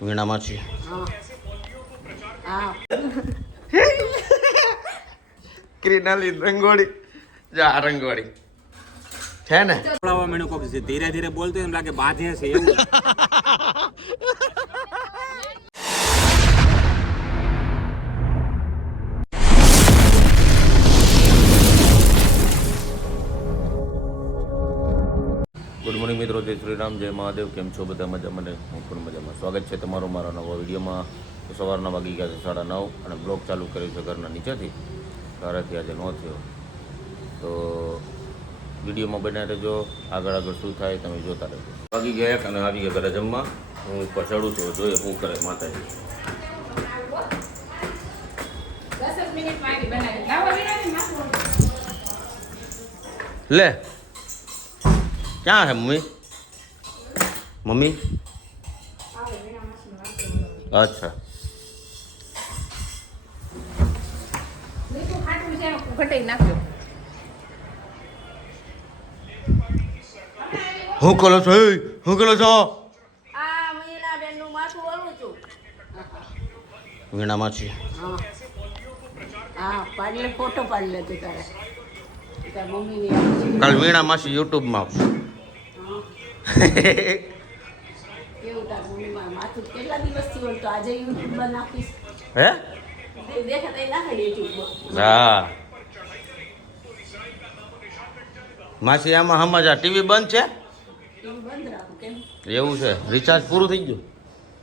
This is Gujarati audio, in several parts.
વીણા માછી ક્રિનાલી રંગોળી જા રંગોળી છે ને મેનુ કોક છે ધીરે ધીરે બોલતો એમ લાગે બાધે છે એવું ગુડ મોર્નિંગ મિત્રો, જય શ્રી રામ, જય મહાદેવ. કેમ છો બધા? મજામાં ને? હું પણ મજામાં. સ્વાગત છે તમારું મારા નવા વિડીયોમાં. તો સવારના વાગી ગયા છે 9:30 અને બ્લોગ ચાલુ કર્યું છે ઘરના નીચેથી. ઘરેથી આજે ન થયો તો વિડીયોમાં બનાવી રહેજો. આગળ આગળ શું થાય તમે જોતા રહેજો. વાગી ગયા 1 અને આવી ગયા ઘરે જમવા. હું ઉપર ચડું છું, જોઈએ શું કરે માતાજી. લે ક્યાં હે મમ્મી? મમ્મી અચ્છા હું કરો છો? હું કરો છો? વીણા માછી ફોટો પાડી લેજો તારે મમ્મી કાલ વીણા માસી યુટ્યુબમાં આવશે. કેવું તાર મમ્મી માથું કેટલા દિવસથી હોય તો આજે યુટ્યુબમાં નાખીશ. હે દેખાતા નાખે યુટ્યુબમાં. હા માસી આમાં સમજા ટીવી બંધ છે ટીવી બંધ રાખું કેમ? એવું છે? રિચાર્જ પૂરું થઈ ગયું?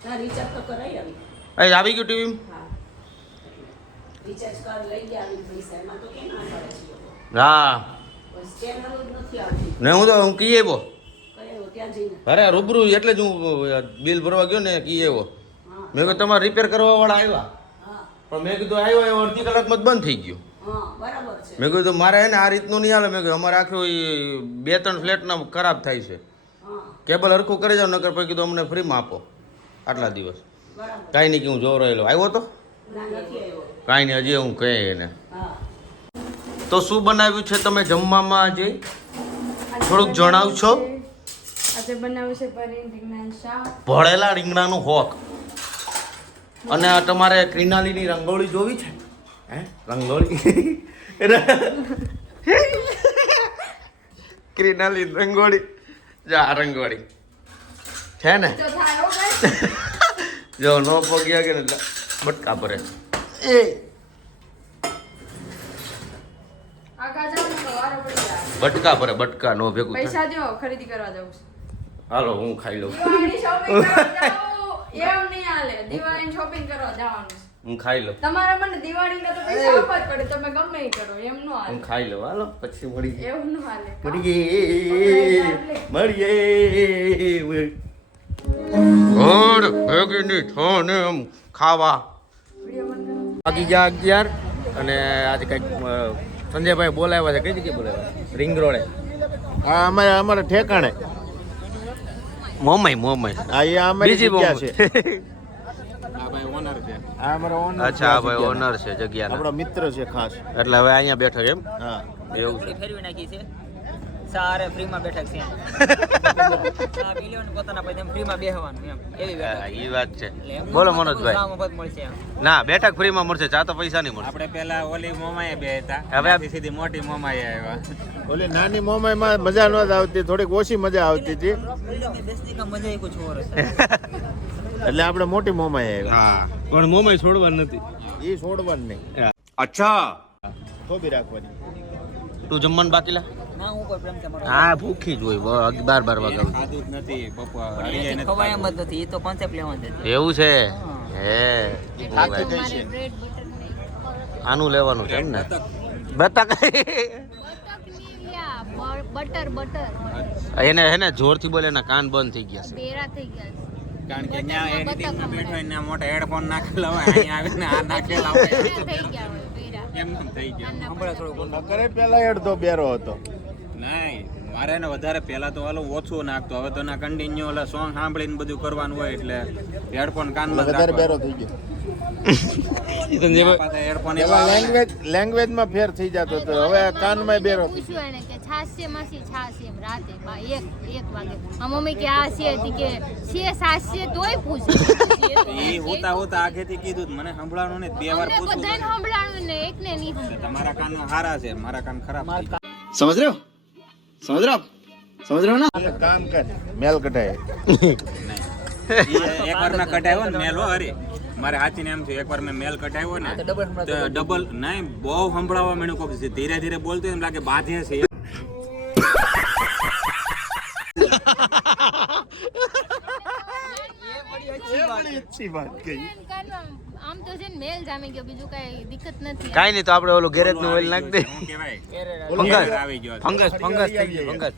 હા રિચાર્જ તો કરાઈ આવી. આવી ગયું ટીવી? હા રિચાર્જ કાર્ડ લઈ ગયા આવી પૈસા એમાં તો કેમ ના પડે છે? હા બસ ચેનલ જ નથી આવતી. ને હું તો કી આવ્યો કયો ત્યાં જઈને અરે રૂબરૂ એટલે જ હું બિલ ભરવા ગયો ને કી આવ્યો. મેં કીધું તમારે રિપેર કરવા વાળા આવ્યા, હા પણ મેં કીધું આવ્યો એ અડધી કલાકમાં જ બંધ થઈ ગયો. હા બરાબર છે. મેં કીધું મારે એને આ રીતનું નહીં હાલે. મેં કીધું અમારે આખું 2-3 ફ્લેટના ખરાબ થાય છે, હા કેબલ હરખું કરી જાવ નકર પછી કીધું અમને ફ્રીમાં આપો આટલા દિવસ. બરાબર. કાંઈ નહીં કે હું જોઈ રહેલો. આવ્યો તો ના નથી આવ્યો. કાંઈ નહીં હજી હું કહે એને. હા તો શું બનાવ્યું છે તમે જમવામાં આજે થોડુંક જણાવશો? આજે બનાવ્યું છે રીંગણાનું શાક. ભળેલા રીંગણાનું હોક. અને આ તમારે ક્રિનાલીની રંગોળી જોવી છે? હે રંગોળી ક્રિનાલી રંગોળી જા રંગોળી છે ને? તો થાય હો ગાઈસ. જો નો પગ્યા કે એટલે બટકા ભરે એ આગા જાવ ને તો વારો પડી જાય. બટકા ભરે બટકા નો ભેગું થાય. પૈસા દ્યો ખરીદી કરવા જાઉં છું. હાલો હું ખાઈ લઉં. દિવાળી શોપિંગ કરવા જાઉં એમ નહીં હાલે. દિવાળી શોપિંગ કરવા જવાનું છે. હું ખાઈ લઉં. તમારા મને દિવાળીના તો પૈસા આપવા જ પડે. તમે ગમે ઈ કરો એમ નો હું હાલે. ખાઈ લઉં. હાલો પછી મળીએ. એવું નો હાલે. મળીએ ઘર ભેગીની થોને એમ ખાવા. વિડિયો બંધ કરો. વાગી ગયા 11 અને આજે કંઈક સંજયભાઈ બોલાવ્યા છે. કઈ જગ્યાએ બોલાવ્યા? રિંગ રોડે. હા અમારે ઠેકાણે મોમાઈ આ એ અમારી બીજી જગ્યા મોમાઈ. છે. આ ભાઈ ઓનર છે આ અમારો ઓનર અચ્છા આ ભાઈ ઓનર છે જગ્યાના. આપણો મિત્ર છે ખાસ. એટલે હવે અહીંયા બેઠો એમ? હા એવું છે. ફેરવી નાખી છે સારે ફ્રીમાં બેઠક છે આ મિલિયન પોતાના પૈસા ફ્રીમાં બેહવાનું એમ એવી હા, બેઠક ઈ વાત છે. એટલે એમ બોલો ચા મનોજભાઈ. મફત મળશે એમ ના બેઠક ફ્રીમાં મળશે, ચા તો પૈસા નહીં મળશે. આપણે પેલા ઓલી મોમાએ બે હતા હવે ત્યાંથી સીધી મોટી મોમાએ આવ્યા ઓલી નાની મોમાઈમાં મજા નહોતી આવતી, થોડીક ઓછી મજા આવતી હતી બિલ્ડિંગની બેસતી કા મજા ઈ કુછ ઓર છે એટલે આપણે મોટી મોમાઈ આવ્યા. હા પણ મોમાઈ છોડવા નથી એ છોડવાનું નહીં, અચ્છા થોભી રાખવાની. તું જમવાનું બાકી લા? ના હું કોઈ પ્રેમ છે મારો હા ભૂખી જ હોય 12 વાગ્યા. ખાધું જ નથી બપોર હરિયાઈ એનાથી નથી ખવાય એમ ખાધું. જ નથી એ તો કોન્સેપ્ટ લેવાનો છે એવું છે? હે થાકી ગઈ છે. આનું લેવાનું છે એમ ને? બતક બટર બટર એને હે ને જોરથી બોલે એના કાન બંધ થઈ ગયા છે. પેરા થઈ ગયા છે. કારણ કે ત્યાં એડિટિંગમાં બેઠો હોય ને મોટા હેડફોન નાખેલા હોય અહીંયા આવીને આ નાખેલા હોય પેરા થઈ ગયા હોય પેરા એમ થઈ ગયું હમણાં થોડું નકરે પેલા અડધો બેરો હતો. નહીં મારે ને વધારે પહેલા તો ઓલું ઓછું નાખતો, હવે તો ના કન્ટિન્યુ ઓલા સોંગ સાંભળીને બધું કરવાનું હોય એટલે હેડફોન કાનમાં જ વધારે બેરો રાખવા. થઈ ગયો. પાછા હેડફોન પેલા એવા આવે ને. લેંગ્વેજમાં ફેર થઈ જતો હતો, હવે કાનમાં બેરો થઈ પૂછ્યું એને કે છાશ છાશ છે માસી છાશ છે એમ રાતે એક વાગે આ મમ્મી કે આ છે તી કે છે છાશ છે તોય પૂછે એ હોતા હોતા આગેથી કીધું જ, મને સંભળાણું ને 2 વાર અમને પૂછું બધાને સંભળાણું ને એકને નહીં સંભળાણું. તમારા કાન હારા છે, મારા કાન ખરાબ છે. समझ रहे हो समझ रहे हो आप समझ रहे हो ना કામ કર મેલ કઢાય એકવાર મેં કઢાવ્યો ને મેલ હો અરે મારે હાથીને એમ થયું, એકવાર મેં મેલ કઢાવ્યો ને તો ડબલ નહીં બહુ સંભળાવવા માંડ્યું. કોક ધીરે ધીરે બોલતો એમ લાગે બાંધે છે. अच्छी बात कही આમ તો છે ને મેલ જામી ગયો, બીજું કઈ દિક્કત નથી. કાઈ નહીં તો આપણે ઓલું ગેરેજ નું ઓઇલ નાખ દે શું કહેવાય? ફંગસ આવી ગયો છે. ફંગસ થઈ ગયું ફંગસ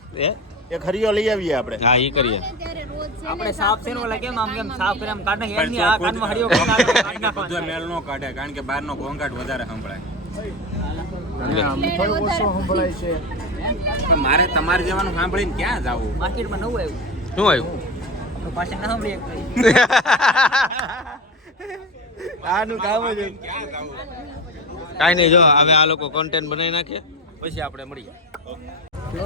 એક હરિયો લઈ આવીએ આપણે હા એ કરીએ. ત્યારે રોજ છે ને આપણે સાફ છે ને ઓલા કેમ આમ કેમ સાફ કરે આમ કાઢે એમ પણ નહીં, આ કાનમાં હરિયો કાઢ નાખવાનો. બધો મેલ નો કાઢે કારણ કે બહારનો ઘોંઘાટ વધારે સંભળાય. પણ મારે તમારે જવાનું સાંભળીને ક્યાં જવું? માર્કેટમાં નવું આવ્યું શું આવ્યું? તો પાછળ ના સાંભળી એક આનું કામ જ ક્યાં જવું? કાંઈ નહીં, જો હવે આ લોકો કોન્ટેન્ટ બનાવી નાખે પછી આપણે મળીએ. મને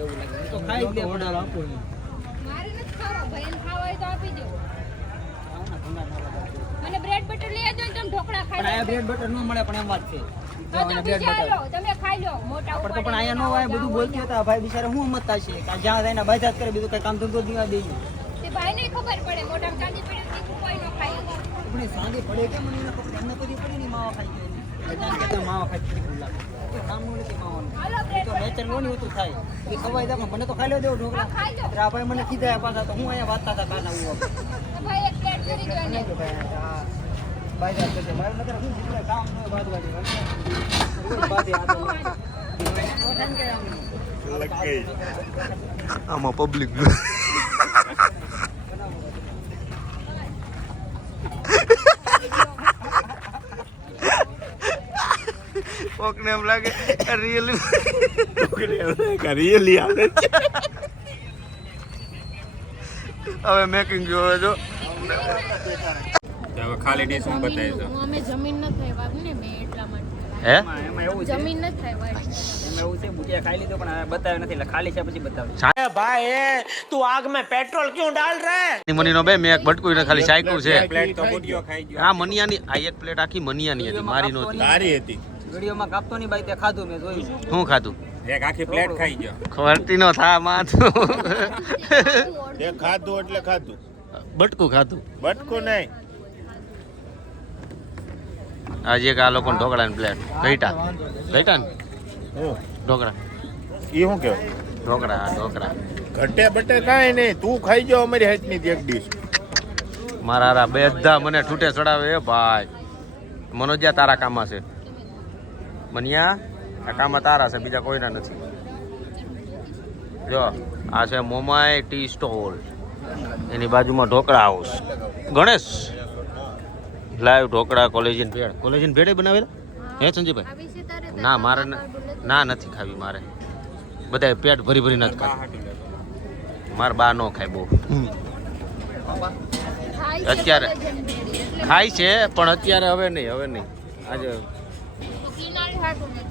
એવું લાગે તો ખાઈ જ દે પણ આપું મારે નથી ખાવા, ભાઈને ખાવા હોય તો આપી દો. મને બ્રેડ બટર લઈ આવજો ને તમે ઢોકળા પણ ખાઈ આયા બ્રેડ બટર ન મળે પણ એમ વાત છે તો બીજા લો, તમે ખાઈ લો મોટા પણ તો ઉપાડી. પણ આયા નો હોય બધું બોલતી હતા ભાઈ બિચારા હું મતતા છે કે જ્યાં જાય બાજાર કરે બીજું કઈ કામ ધંધો દીવા દેજો તે ભાઈને ખબર પડે મોટા ચાંદી પડે તો કોઈ નો ખાય. આપણે સાંજે પડે કે મને એના ખબર એમને કદી પડી નહીં માવા ખાઈ ગયો અચાનક કહેતા માવા ખાઈ પડી ગુલા કોઈ કામ નું નથી માવાનું હાલો એ બ્રેડ તો નેચર નો નહીં હોતું થાય એ ખવાય જાય પણ મને તો ખાઈ લો દેવો ઢોકળા ખાઈ લો. આ ભાઈ મને કીધા પાછા તો હું અહીંયા વાંચતા હતા કાના હું તો ભાઈ એક પ્લેટ કરી દો ને. બાજાર કરશે મારે નકર હું જીવડે કામ ન હોય બાજવાડી રોજ બાજે આ તો આમાં પબ્લિક કોકને એમ લાગે રિયલી આવે હવે મેકિંગ જોવે જો તો હવે ખાલી ડીશ હું બતાવીશ. હું અમે જમીન ન થાય વાગ ને મેં એટલા માટે હે એમાં એવું છે જમીન ન થાય વાગ. એમાં એવું છે બુટિયા ખાઈ લીધો પણ આ બતાવ્યો નથી એટલે ખાલી છે પછી બતાવ્યું મનીનો બે મેં એક ભટકું ખાલી સાયકું છે. પ્લેટ તો બુટિયો ખાઈ ગયો. આ મનિયાની આ એક પ્લેટ આખી મનિયાની હતી, મારી નહોતી. સારી હતી વિડીયોમાં કાપતો નહીં બાઈ તે ખાધું મેં જોયું શું ખાધું? એક આખી પ્લેટ ખાઈ ગયો. ખવડતી નો થા માથું એ ખાધું એટલે ખાધું બટકું ખાધું. બટકું નહીં આજે એક આ લોકો ઢોકળાની પ્લેટ ગઈટા ગઈટા ને હું ઢોકળા એ શું કહેવાય ઢોકળા ઘટે બટે કાંઈ નહીં તું ખાઈ જાઓ અમારી હાથની એક ડીશ મારા હારા બધા મને ઠૂઠે ચડાવે એ ભાઈ. મનોજ્યા તારા કામમાં છે, મનિયા આ કામમાં તારા છે, બીજા કોઈના નથી. જો આ છે મોમાઈ ટી સ્ટોલ, એની બાજુમાં dhokla house Ganesh live dhokla collegian ભેળે બનાવેલા હે સંજયભાઈ? આવી છે તારે ના મારે ના નથી ખાવી, મારે બધા પેટ ભરી ભરી નથી ખાવી. મારે બા ન ખાય બહુ. ખાય છે અત્યારે કોલેજન ભેળી, એટલે ખાય છે પણ અત્યારે હવે નહીં આજે તો કિનારે હાટું નથી.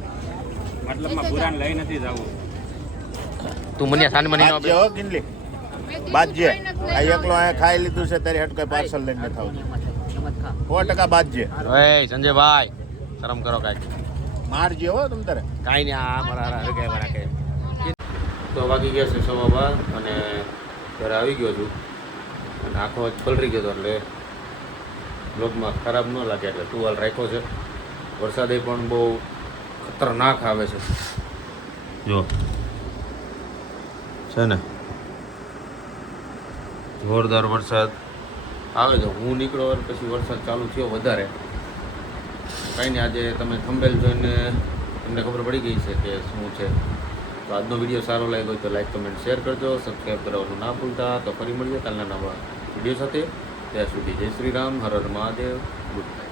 મતલબમાં પુરાણ લઈ નથી જવું. તું મને સાની મની નો બાજ્ય હો કિનલી મેં કીધું બાજ્ય કોઈ નથી આ લઈ એકલો આ ખાઈ લીધું છે તારી હટ કઈ પાર્સલ લઈને થાવ 100% બાજ્ય ઓય સંજયભાઈ શરમ કરો કાંઈક. મારજે હો તમ તારે કાંઈ નહીં, આ મારા હરગાય મારા કે તો વાગી ગયા છે 12:15 અને ઘરે આવી ગયો છું અને આખો જ પલરી ગયો હતો એટલે બ્લોગમાં ખરાબ ન લાગે એટલે ટુવાલ રાખ્યો છે. વરસાદે પણ બહુ ખતરનાક આવે છે જો છે ને જોરદાર વરસાદ આવે છે. હું નીકળ્યો અને પછી વરસાદ ચાલુ થયો વધારે. કાંઈ નહીં, આજે તમે થંબનેલ જોઈને તમને ખબર પડી ગઈ છે કે શું છે. તો આજનો વિડીયો સારો લાગ્યો હોય તો લાઈક કમેન્ટ શેર કરજો, સબસ્ક્રાઈબ કરવાનું ના ભૂલતા. તો ફરી મળીએ કાલના નવા વિડીયો સાથે. ત્યાં સુધી જય શ્રી રામ, હર હર મહાદેવ, ગુડ નાઇટ.